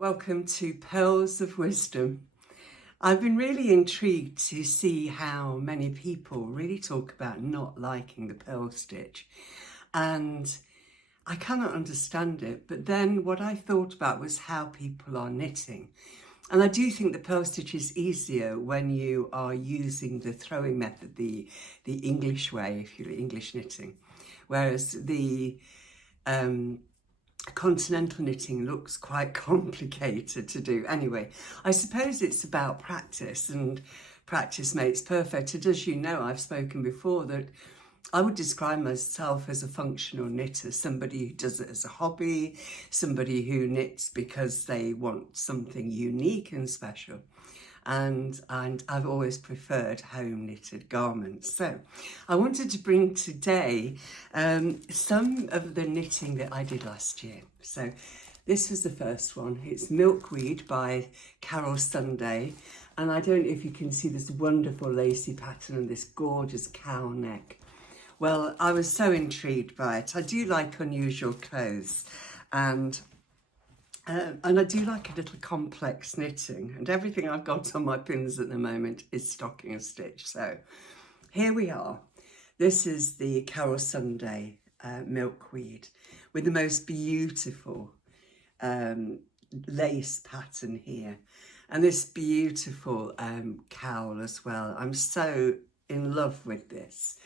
Welcome to Pearls of Wisdom. I've been really intrigued to see how many people really talk about not liking the purl stitch, and I cannot understand it. But then what I thought about was how people are knitting, and I do think the purl stitch is easier when you are using the throwing method, the English way, if you're English knitting, whereas the continental knitting looks quite complicated to do. Anyway, I suppose it's about practice, and practice makes perfect. And as you know, I've spoken before that I would describe myself as a functional knitter, somebody who does it as a hobby, somebody who knits because they want something unique and special. And I've always preferred home knitted garments. So I wanted to bring today some of the knitting that I did last year. So this was the first one. It's Milkweed by Carol Sunday. And I don't know if you can see this wonderful lacy pattern and this gorgeous cowl neck. Well, I was so intrigued by it. I do like unusual clothes, and I do like a little complex knitting, and everything I've got on my pins at the moment is stocking and stitch. So here we are. This is the Carol Sunday Milkweed with the most beautiful lace pattern here, and this beautiful cowl as well. I'm so in love with this.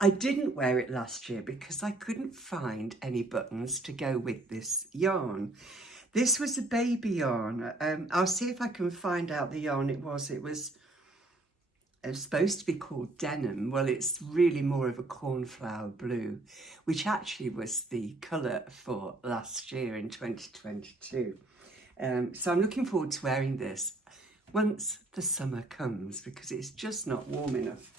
I didn't wear it last year because I couldn't find any buttons to go with this yarn. This was a baby yarn. I'll see if I can find out the yarn it was. It was supposed to be called denim. Well, it's really more of a cornflower blue, which actually was the colour for last year in 2022. So I'm looking forward to wearing this once the summer comes, because it's just not warm enough.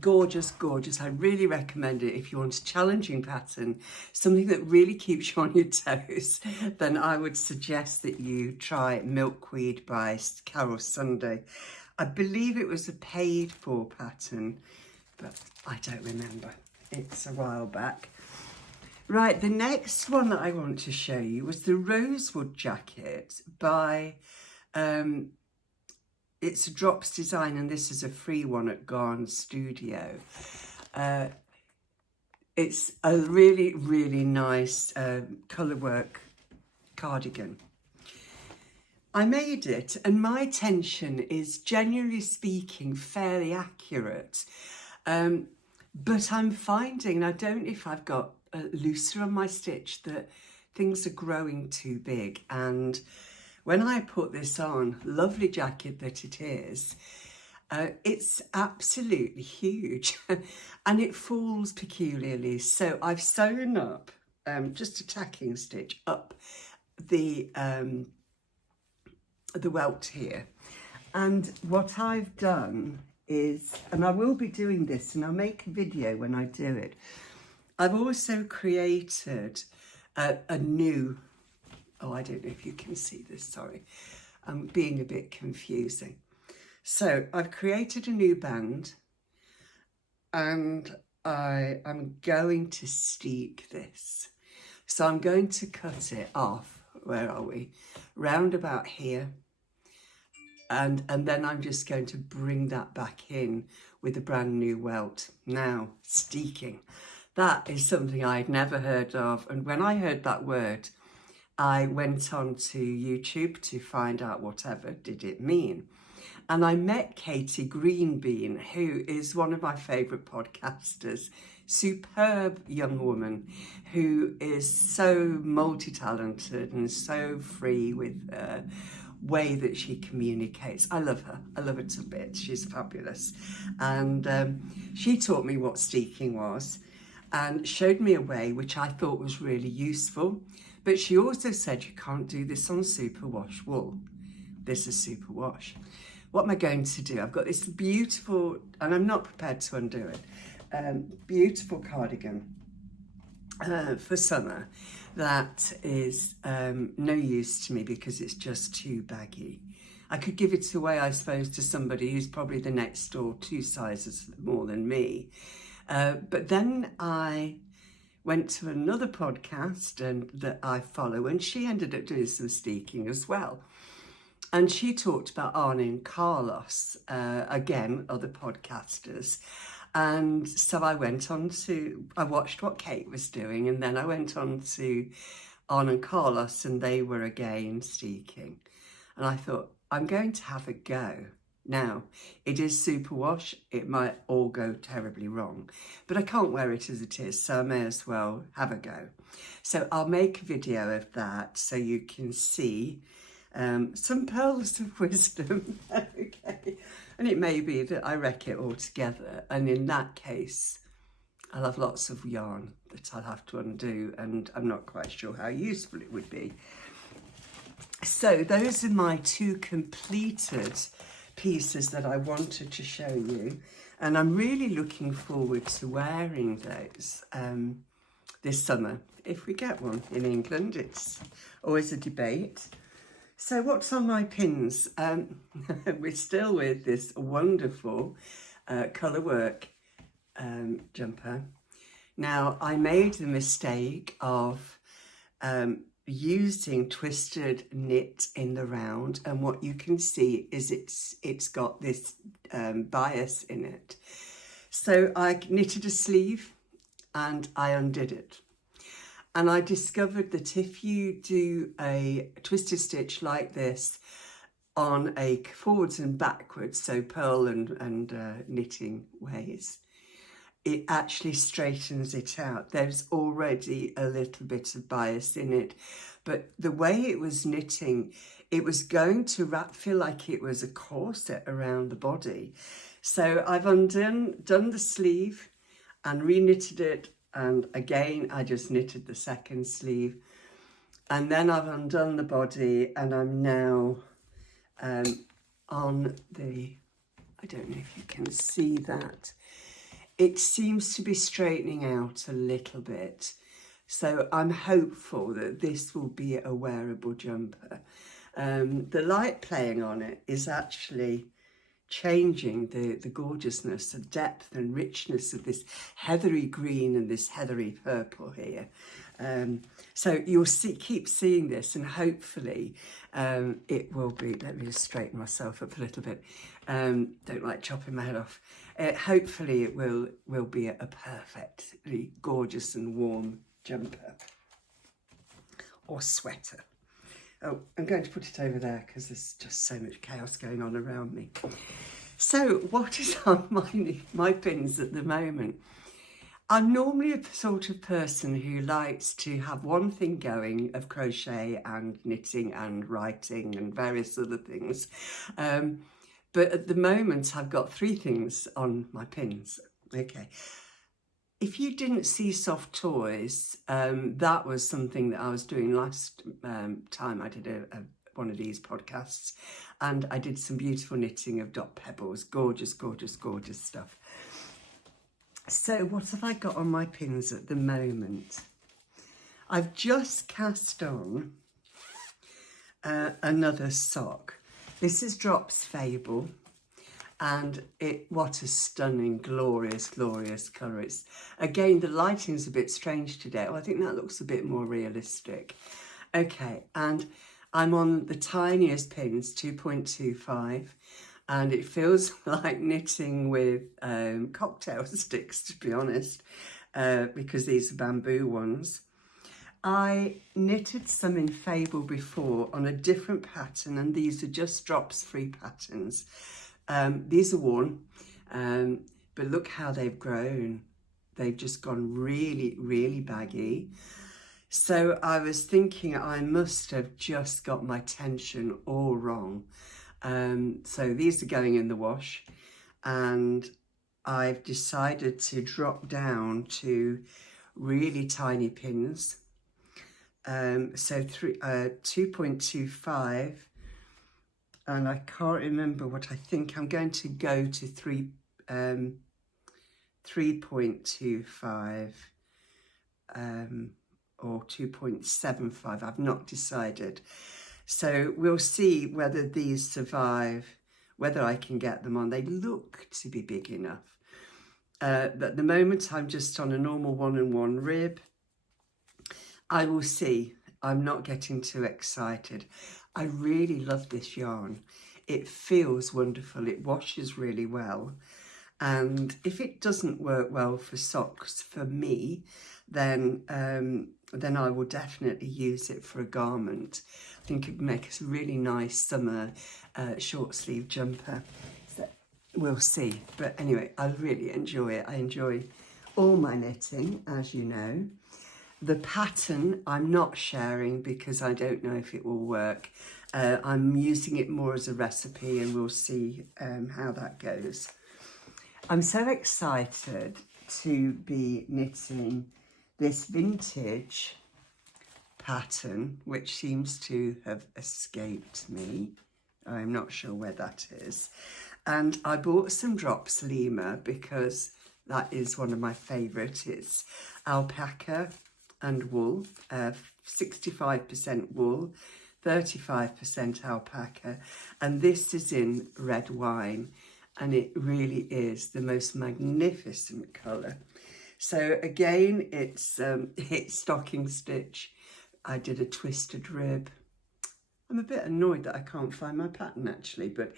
Gorgeous, gorgeous. I really recommend it if you want a challenging pattern, something that really keeps you on your toes. Then I would suggest that you try Milkweed by Carol Sunday. I believe it was a paid for pattern, but I don't remember. It's a while back. Right, the next one that I want to show you was the Rosewood jacket by it's a Drops design, and this is a free one at Garn Studio. It's a really, really nice colour work cardigan. I made it, and my tension is, generally speaking, fairly accurate. But I'm finding, I don't know if I've got looser on my stitch, that things are growing too big. And when I put this on, lovely jacket that it is, it's absolutely huge and it falls peculiarly. So I've sewn up, just a tacking stitch up the welt here. And what I've done is, and I will be doing this, and I'll make a video when I do it, I've also created a new, oh, I don't know if you can see this, sorry. I'm being a bit confusing. So I've created a new band, and I am going to steek this. So I'm going to cut it off, where are we? Round about here. And then I'm just going to bring that back in with a brand new welt. Now, steeking. That is something I'd never heard of. And when I heard that word, I went on to YouTube to find out whatever did it mean. And I met Katie Greenbean, who is one of my favourite podcasters, superb young woman who is so multi-talented and so free with her way that she communicates. I love her. I love her to bits. She's fabulous. And she taught me what steeking was and showed me a way which I thought was really useful. But she also said you can't do this on superwash wool. This is superwash. What am I going to do? I've got this beautiful, and I'm not prepared to undo it, beautiful cardigan for summer that is no use to me because it's just too baggy. I could give it away, I suppose, to somebody who's probably the next door 2 sizes more than me. But then I went to another podcast that I follow, and she ended up doing some steeking as well. And she talked about Arne and Carlos, again, other podcasters. And so I watched what Kate was doing, and then I went on to Arne and Carlos, and they were again steeking. And I thought, I'm going to have a go. Now, it is superwash, it might all go terribly wrong, but I can't wear it as it is, so I may as well have a go. So I'll make a video of that so you can see some pearls of wisdom. Okay, and it may be that I wreck it all together, and in that case I'll have lots of yarn that I'll have to undo, and I'm not quite sure how useful it would be. So those are my two completed pieces that I wanted to show you, and I'm really looking forward to wearing those this summer. If we get one in England, it's always a debate. So what's on my pins? We're still with this wonderful colour work jumper. Now, I made the mistake of using twisted knit in the round, and what you can see is it's got this bias in it. So I knitted a sleeve and I undid it, and I discovered that if you do a twisted stitch like this on a forwards and backwards, so purl and knitting ways, it actually straightens it out. There's already a little bit of bias in it, but the way it was knitting, it was going to feel like it was a corset around the body. So I've done the sleeve and re-knitted it, and again I just knitted the second sleeve, and then I've undone the body, and I'm now on the, I don't know if you can see that, it seems to be straightening out a little bit. So I'm hopeful that this will be a wearable jumper. The light playing on it is actually changing the gorgeousness, the depth and richness of this heathery green and this heathery purple here. So you'll keep seeing this, and hopefully it will be, let me just straighten myself up a little bit, don't like chopping my head off. Hopefully it will be a perfectly gorgeous and warm jumper or sweater. Oh, I'm going to put it over there because there's just so much chaos going on around me. So what is on my pins at the moment? I'm normally a sort of person who likes to have one thing going of crochet and knitting and writing and various other things. But at the moment I've got three things on my pins. Okay. If you didn't see Soft Toys, that was something that I was doing last time I did one of these podcasts, and I did some beautiful knitting of dot pebbles. Gorgeous, gorgeous, gorgeous stuff. So what have I got on my pins at the moment? I've just cast on another sock. This is Drops Fabel, and what a stunning, glorious, glorious colour. It's, again, the lighting's a bit strange today. Oh, I think that looks a bit more realistic. Okay, and I'm on the tiniest pins, 2.25, and it feels like knitting with cocktail sticks, to be honest, because these are bamboo ones. I knitted some in Fable before on a different pattern, and these are just Drops free patterns. These are worn, but look how they've grown. They've just gone really, really baggy. So I was thinking I must have just got my tension all wrong. So these are going in the wash, and I've decided to drop down to really tiny pins. So 2.25, and I can't remember what I think. I'm going to go to 3.25 or 2.75. I've not decided. So we'll see whether these survive, whether I can get them on. They look to be big enough. But at the moment I'm just on a normal 1-on-1 rib, I will see. I'm not getting too excited. I really love this yarn. It feels wonderful. It washes really well. And if it doesn't work well for socks for me, then I will definitely use it for a garment. I think it would make a really nice summer short sleeve jumper. So we'll see. But anyway, I really enjoy it. I enjoy all my knitting, as you know. The pattern I'm not sharing because I don't know if it will work. I'm using it more as a recipe, and we'll see how that goes. I'm so excited to be knitting this vintage pattern, which seems to have escaped me. I'm not sure where that is. And I bought some Drops Lima because that is one of my favourites. It's alpaca and wool, 65% wool, 35% alpaca, and this is in red wine, and it really is the most magnificent colour. So again, it's stocking stitch. I did a twisted rib. I'm a bit annoyed that I can't find my pattern actually, but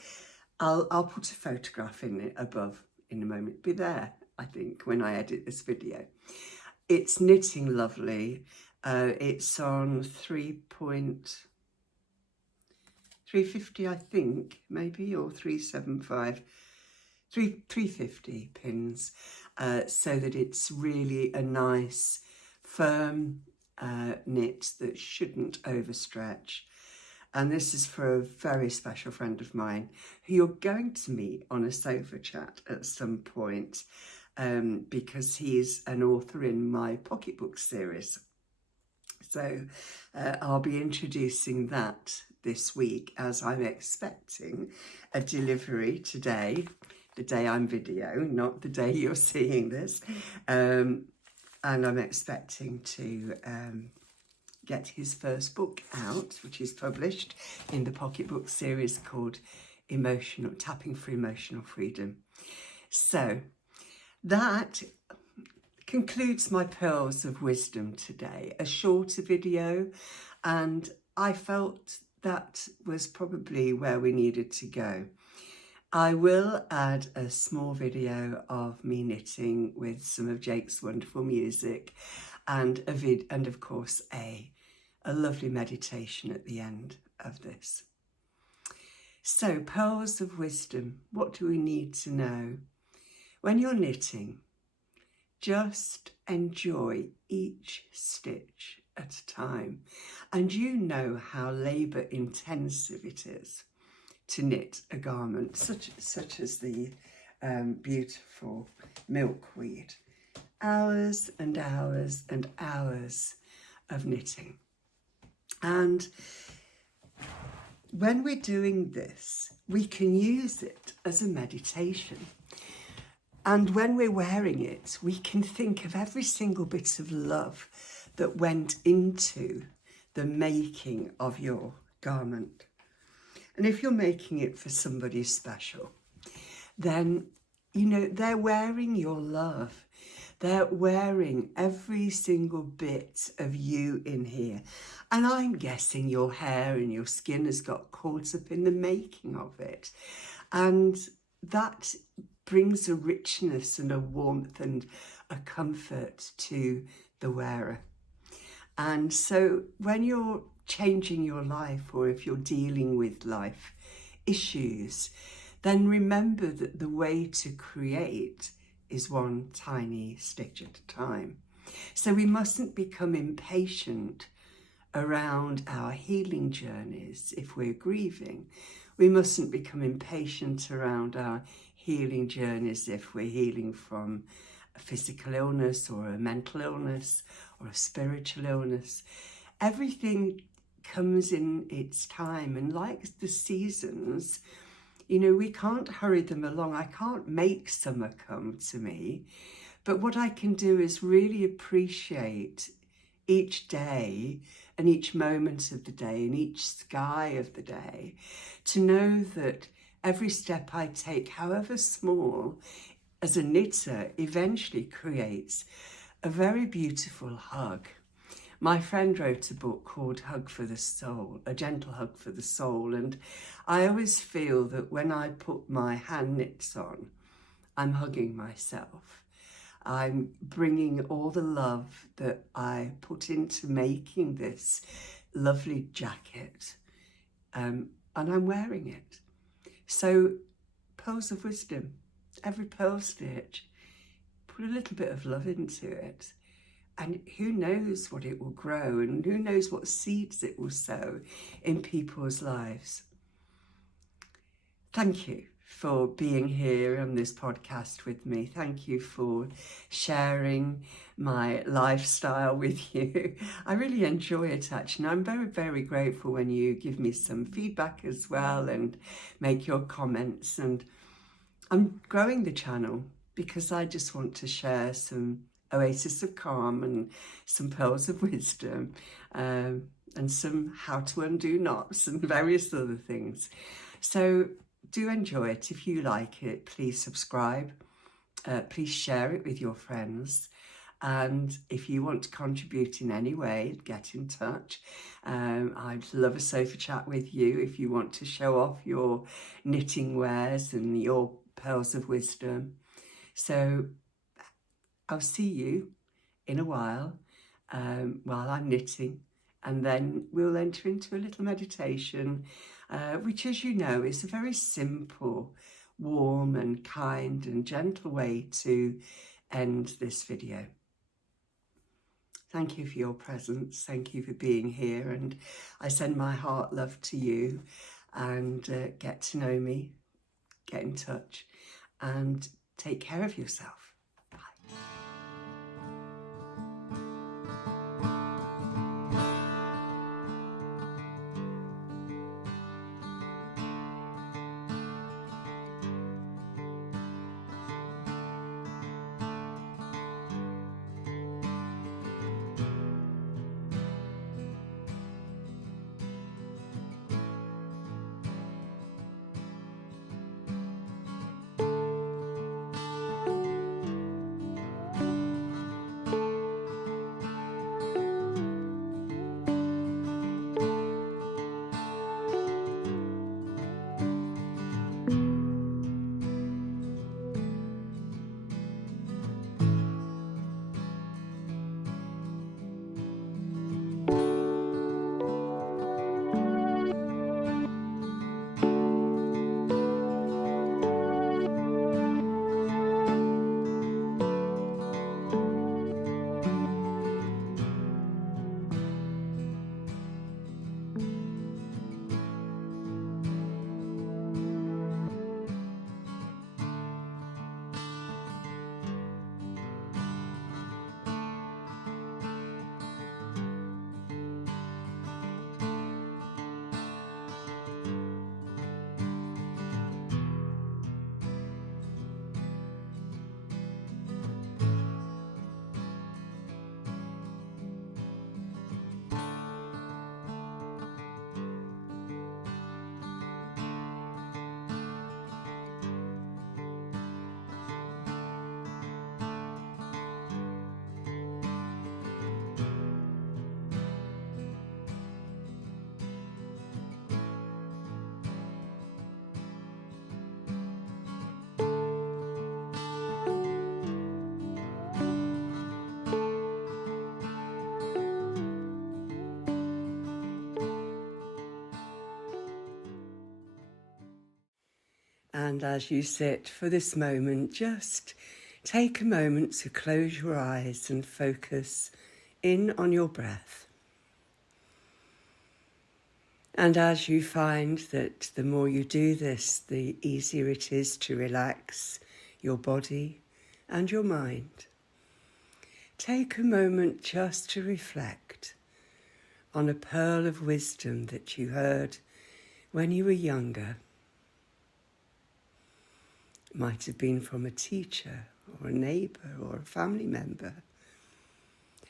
I'll put a photograph in it above in a moment. It'll be there, I think, when I edit this video. It's knitting lovely. It's on 350, I think, maybe, or 375, 350 pins, so that it's really a nice, firm knit that shouldn't overstretch. And this is for a very special friend of mine who you're going to meet on a sofa chat at some point, because he's an author in my pocketbook series. So I'll be introducing that this week, as I'm expecting a delivery today, the day I'm video, not the day you're seeing this. And I'm expecting to get his first book out, which is published in the pocketbook series called Tapping for Emotional Freedom. So that concludes my pearls of wisdom today, a shorter video, and I felt that was probably where we needed to go. I will add a small video of me knitting with some of Jake's wonderful music, and of course a lovely meditation at the end of this. So, pearls of wisdom, what do we need to know? When you're knitting, just enjoy each stitch at a time. And you know how labour intensive it is to knit a garment such as the beautiful milkweed. Hours and hours and hours of knitting. And when we're doing this, we can use it as a meditation. And when we're wearing it, we can think of every single bit of love that went into the making of your garment. And if you're making it for somebody special, then, you know, they're wearing your love. They're wearing every single bit of you in here. And I'm guessing your hair and your skin has got caught up in the making of it. And that brings a richness and a warmth and a comfort to the wearer. And so when you're changing your life, or if you're dealing with life issues, then remember that the way to create is one tiny stitch at a time. So we mustn't become impatient around our healing journeys if we're grieving. We mustn't become impatient around our healing journeys if we're healing from a physical illness or a mental illness or a spiritual illness. Everything comes in its time, and like the seasons, you know, we can't hurry them along. I can't make summer come to me, but what I can do is really appreciate each day and each moment of the day and each sky of the day, to know that every step I take, however small, as a knitter, eventually creates a very beautiful hug. My friend wrote a book called Hug for the Soul, A Gentle Hug for the Soul, and I always feel that when I put my hand knits on, I'm hugging myself. I'm bringing all the love that I put into making this lovely jacket, and I'm wearing it. So, pearls of wisdom, every pearl stitch, put a little bit of love into it, and who knows what it will grow, and who knows what seeds it will sow in people's lives. Thank you for being here on this podcast with me. Thank you for sharing my lifestyle with you. I really enjoy it, actually. And I'm very, very grateful when you give me some feedback as well and make your comments. And I'm growing the channel because I just want to share some oasis of calm and some pearls of wisdom, and some how to undo knots and various other things. So do enjoy it. If you like it, please subscribe, please share it with your friends, and if you want to contribute in any way, get in touch. I'd love a sofa chat with you if you want to show off your knitting wares and your pearls of wisdom. So I'll see you in a while I'm knitting, and then we'll enter into a little meditation, which, as you know, is a very simple, warm and kind and gentle way to end this video. Thank you for your presence. Thank you for being here, and I send my heart love to you, and get to know me, get in touch, and take care of yourself. And as you sit for this moment, just take a moment to close your eyes and focus in on your breath. And as you find that the more you do this, the easier it is to relax your body and your mind, take a moment just to reflect on a pearl of wisdom that you heard when you were younger. It might have been from a teacher or a neighbour or a family member.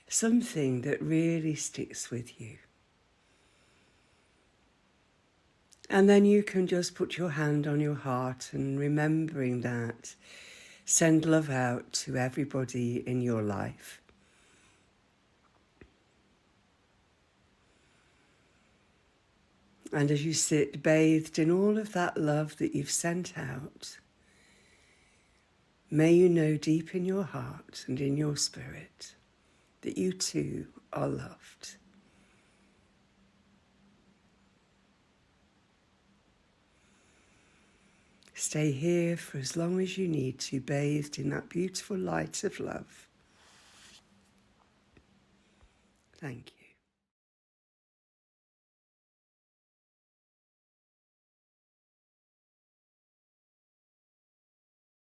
Something that really sticks with you. And then you can just put your hand on your heart and, remembering that, send love out to everybody in your life. And as you sit bathed in all of that love that you've sent out, may you know deep in your heart and in your spirit that you too are loved. Stay here for as long as you need to, bathed in that beautiful light of love. Thank you.